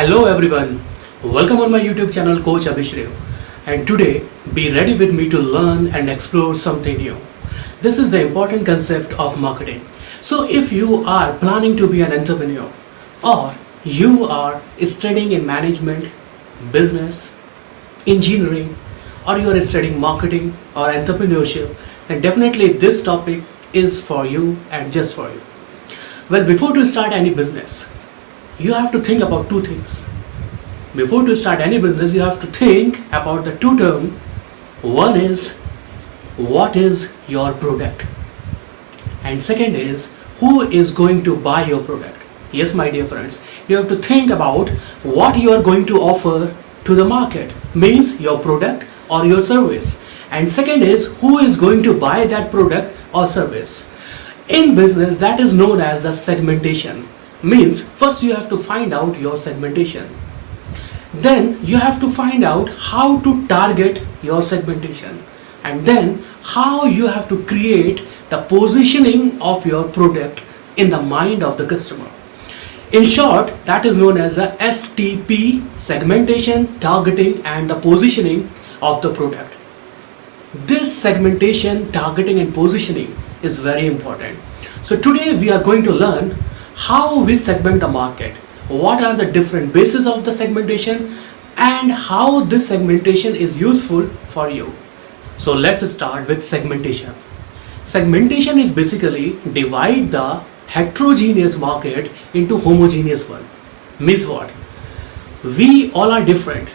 Hello everyone, welcome on my YouTube channel Coach Abhishrev, and today be ready with me to learn and explore something new. This is the important concept of marketing. So if you are planning to be an entrepreneur or you are studying in management, business, engineering, or you are studying marketing or entrepreneurship, then definitely this topic is for you and just for you. Well, before to start any business, you have to think about two things. Before to start any business, you have to think about the two terms. One is, what is your product? And second is, who is going to buy your product? Yes, my dear friends, you have to think about what you are going to offer to the market, means your product or your service. And second is, who is going to buy that product or service? In business, that is known as the segmentation. Means first you have to find out your segmentation. Then you have to find out how to target your segmentation. And then how you have to create the positioning of your product in the mind of the customer. In short, that is known as the STP, segmentation, targeting and the positioning of the product. This segmentation, targeting and positioning is very important. So today we are going to learn how we segment the market, what are the different bases of the segmentation, and how this segmentation is useful for you. So let's start with segmentation. Segmentation is basically divide the heterogeneous market into homogeneous one. Means what? We all are different.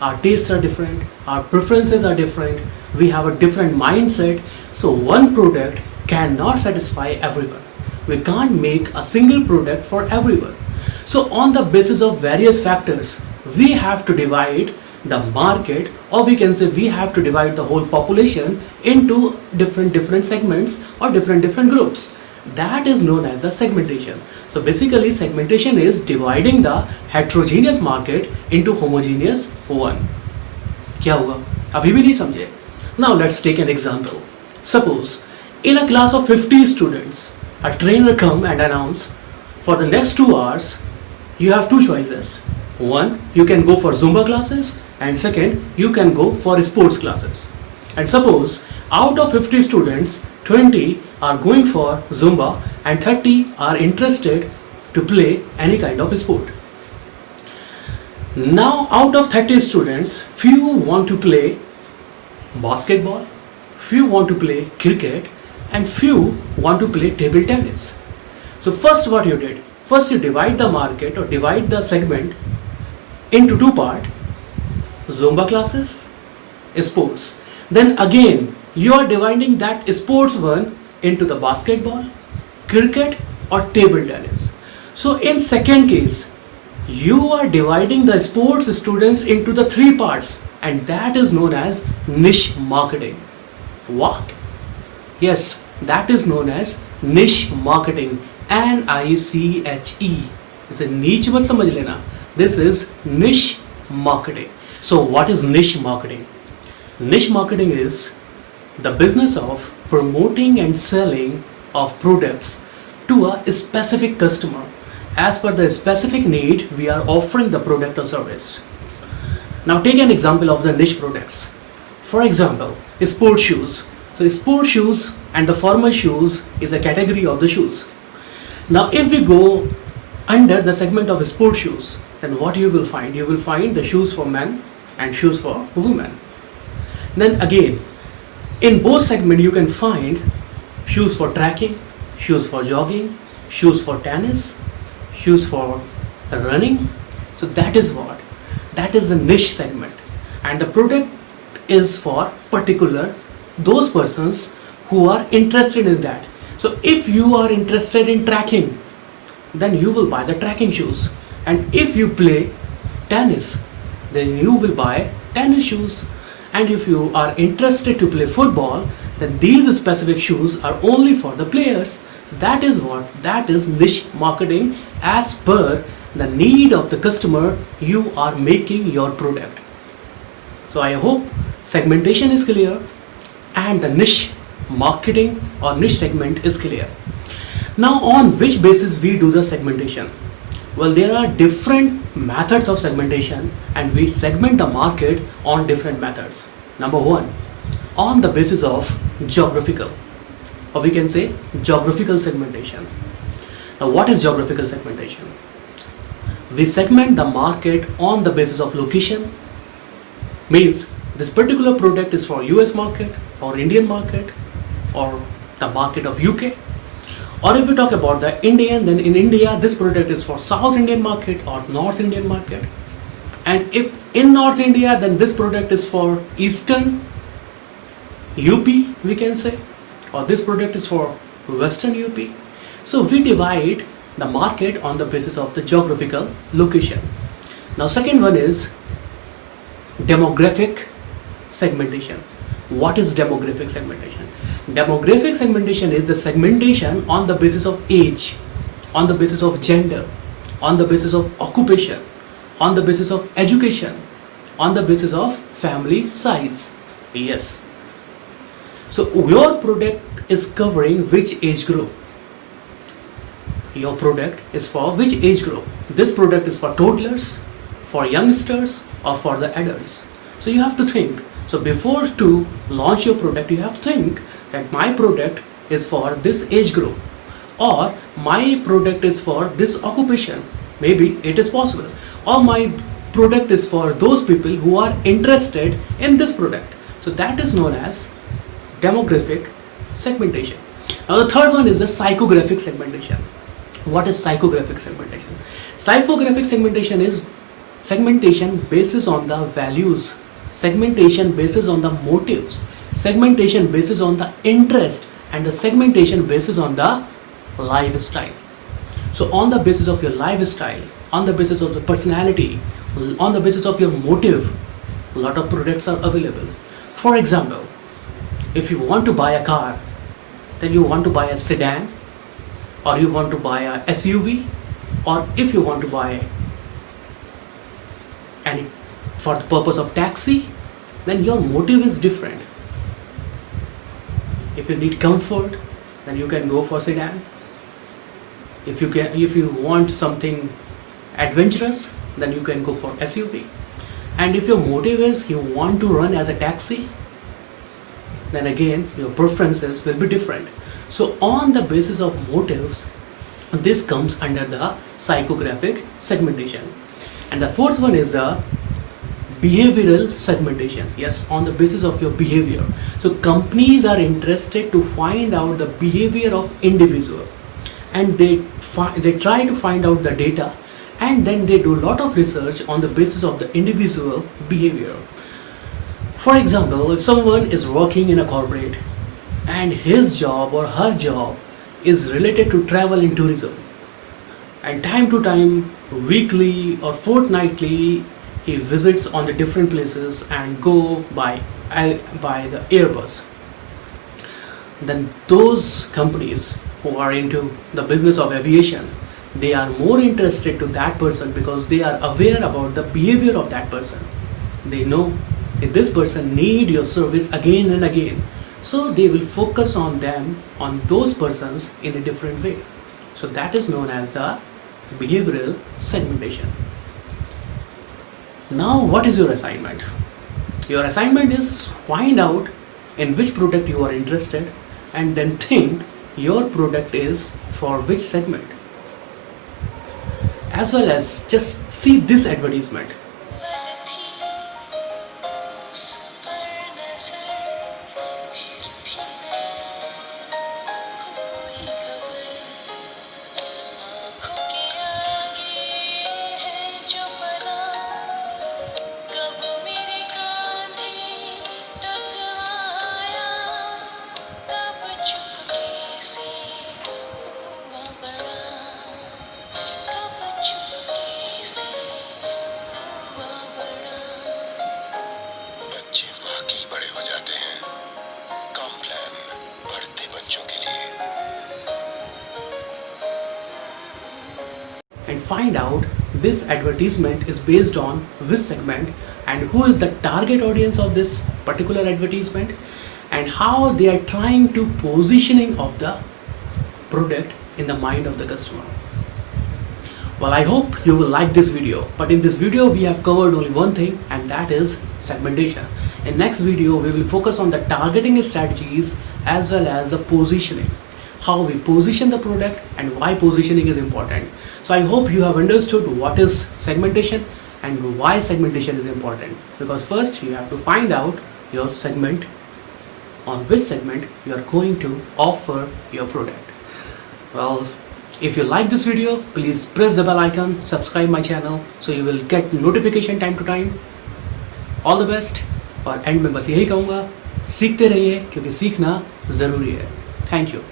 Our tastes are different, our preferences are different, we have a different mindset, so one product cannot satisfy everyone. We can't make a single product for everyone. So on the basis of various factors, we have to divide the market, or we can say we have to divide the whole population into different segments or different groups. That is known as the segmentation. So basically segmentation is dividing the heterogeneous market into homogeneous one. क्या हुआ? अभी भी नहीं समझे? Now let's take an example. Suppose in a class of 50 students, a trainer come and announce, for the next 2 hours you have two choices. One, you can go for Zumba classes, and second, you can go for sports classes. And suppose out of 50 students, 20 are going for Zumba and 30 are interested to play any kind of sport. Now out of 30 students, few want to play basketball, few want to play cricket, and few want to play table tennis. So first what you did, first you divide the market or divide the segment into two parts, Zumba classes, sports. Then again you are dividing that sports one into the basketball, cricket or table tennis. So in second case, you are dividing the sports students into the three parts, and that is known as niche marketing. What? Yes, that is known as niche marketing. NICHE. It's a niche, but समझ लेना. This is niche marketing. So what is niche marketing? Niche marketing is the business of promoting and selling of products to a specific customer. As per the specific need, we are offering the product or service. Now take an example of the niche products. For example, sport shoes. So sport shoes and the formal shoes is a category of the shoes. Now if we go under the segment of sport shoes, then what you will find? You will find the shoes for men and shoes for women. Then again, in both segments you can find shoes for trekking, shoes for jogging, shoes for tennis, shoes for running. So that is what? That is the niche segment, and the product is for particular those persons who are interested in that. So if you are interested in trekking, then you will buy the trekking shoes, and if you play tennis, then you will buy tennis shoes, and if you are interested to play football, then these specific shoes are only for the players. That is what? That is niche marketing. As per the need of the customer, you are making your product. So I hope segmentation is clear and the niche marketing or niche segment is clear. Now on which basis we do the segmentation? Well, there are different methods of segmentation, and we segment the market on different methods. Number one, on the basis of geographical, or we can say geographical segmentation. Now, what is geographical segmentation? We segment the market on the basis of location, means this particular product is for US market or Indian market or the market of UK. Or if we talk about the Indian, then in India this product is for South Indian market or North Indian market. And if in North India, then this product is for Eastern UP, we can say, or this product is for Western UP. So we divide the market on the basis of the geographical location. Now second one is demographic segmentation. What is demographic segmentation? Demographic segmentation is the segmentation on the basis of age, on the basis of gender, on the basis of occupation, on the basis of education, on the basis of family size. Yes. So your product is covering which age group? Your product is for which age group? This product is for toddlers, for youngsters, or for the adults. So you have to think. So before to launch your product, you have to think that my product is for this age group, or my product is for this occupation. Maybe it is possible. Or my product is for those people who are interested in this product. So that is known as demographic segmentation. Now the third one is the psychographic segmentation. What is psychographic segmentation? Psychographic segmentation is segmentation basis on the values, segmentation basis on the motives, segmentation basis on the interest, and the segmentation basis on the lifestyle. So on the basis of your lifestyle, on the basis of the personality, on the basis of your motive, a lot of products are available. For example, if you want to buy a car, then you want to buy a sedan, or you want to buy a SUV, or if you want to buy any for the purpose of taxi, then your motive is different. If you need comfort, then you can go for sedan. If you want something adventurous, then you can go for SUV. And if your motive is you want to run as a taxi, then again your preferences will be different. So on the basis of motives, this comes under the psychographic segmentation. And the fourth one is the behavioral segmentation. Yes, on the basis of your behavior. So companies are interested to find out the behavior of individual, and they try to find out the data, and then they do a lot of research on the basis of the individual behavior. For example, if someone is working in a corporate and his job or her job is related to travel and tourism, and time to time, weekly or fortnightly, he visits on the different places and go by the Airbus, then those companies who are into the business of aviation, they are more interested to that person because they are aware about the behavior of that person. They know if this person need your service again and again, so they will focus on them, on those persons in a different way. So that is known as the behavioral segmentation. Now what is your assignment? Your assignment is find out in which product you are interested, and then think your product is for which segment, as well as just see this advertisement. बच्चे वाकई बड़े हो जाते हैं। Complan बढ़ते बच्चों के लिए। And find out this advertisement is based on which segment, and who is the target audience of this particular advertisement, and how they are trying to positioning of the product in the mind of the customer. Well, I hope you will like this video. But in this video, we have covered only one thing, and that is segmentation. In next video, we will focus on the targeting strategies as well as the positioning. How we position the product and why positioning is important. So I hope you have understood what is segmentation and why segmentation is important. Because first you have to find out your segment, on which segment you are going to offer your product. Well, if you like this video, please press the bell icon, subscribe my channel so you will get notification time to time. All the best. और and में बस यही कहूँगा, सीखते रहिए क्योंकि सीखना ज़रूरी है. Thank you.